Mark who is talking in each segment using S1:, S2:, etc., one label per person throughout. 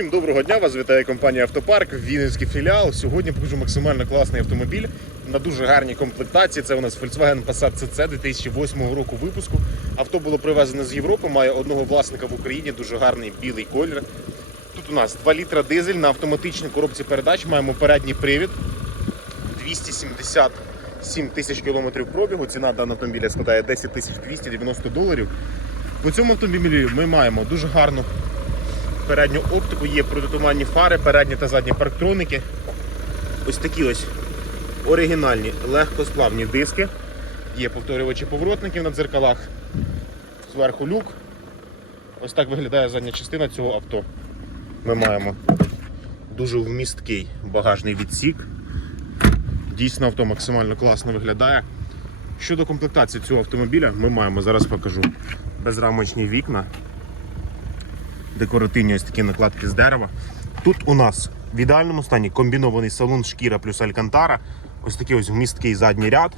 S1: Всім доброго дня, вас вітає компанія Автопарк, Вінницький філіал. Сьогодні покажу максимально класний автомобіль на дуже гарній комплектації. Це у нас Volkswagen Passat CC 2008 року випуску. Авто було привезено з Європи, має одного власника в Україні, дуже гарний білий колір. Тут у нас 2 літра дизель на автоматичній коробці передач. Маємо передній привід 277 тисяч кілометрів пробігу. Ціна даного автомобіля складає 10 тисяч 290 доларів. По цьому автомобілі ми маємо дуже гарну передню оптику, є протитуманні фари, передні та задні парктроники. Ось такі ось оригінальні легкосплавні диски. Є повторювачі поворотників на дзеркалах. Зверху люк. Ось так виглядає задня частина цього авто. Ми маємо дуже вмісткий багажний відсік. Дійсно, авто максимально класно виглядає. Щодо комплектації цього автомобіля, ми маємо, зараз покажу, безрамочні вікна, декоративні ось такі накладки з дерева. Тут у нас в ідеальному стані комбінований салон шкіра плюс алькантара. Ось такий ось вмісткий задній ряд.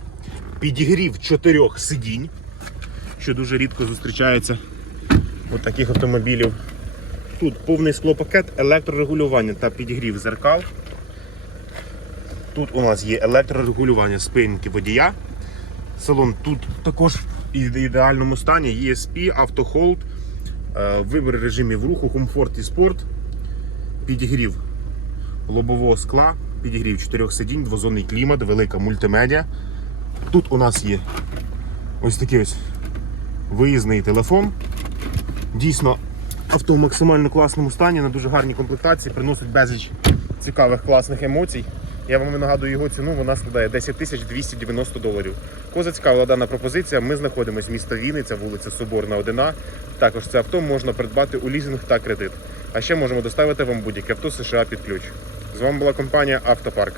S1: Підігрів чотирьох сидінь, що дуже рідко зустрічається у таких автомобілів. Тут повний склопакет, електрорегулювання та підігрів зеркал. Тут у нас є електрорегулювання спинки водія. Салон тут також в ідеальному стані. ESP, автохолд, вибір режимів руху, комфорт і спорт, підігрів лобового скла, підігрів чотирьох сидінь, двозонний клімат, велика мультимедіа. Тут у нас є ось такий ось виїзний телефон. Дійсно, авто в максимально класному стані, на дуже гарній комплектації, приносить безліч цікавих класних емоцій. Я вам нагадую його ціну, вона складає 10 тисяч 290 доларів. Кого зацікавила дана пропозиція, ми знаходимося в місто Вінниця, вулиця Соборна, 1А. Також це авто можна придбати у лізинг та кредит. А ще можемо доставити вам будь-яке авто США під ключ. З вами була компанія Автопарк.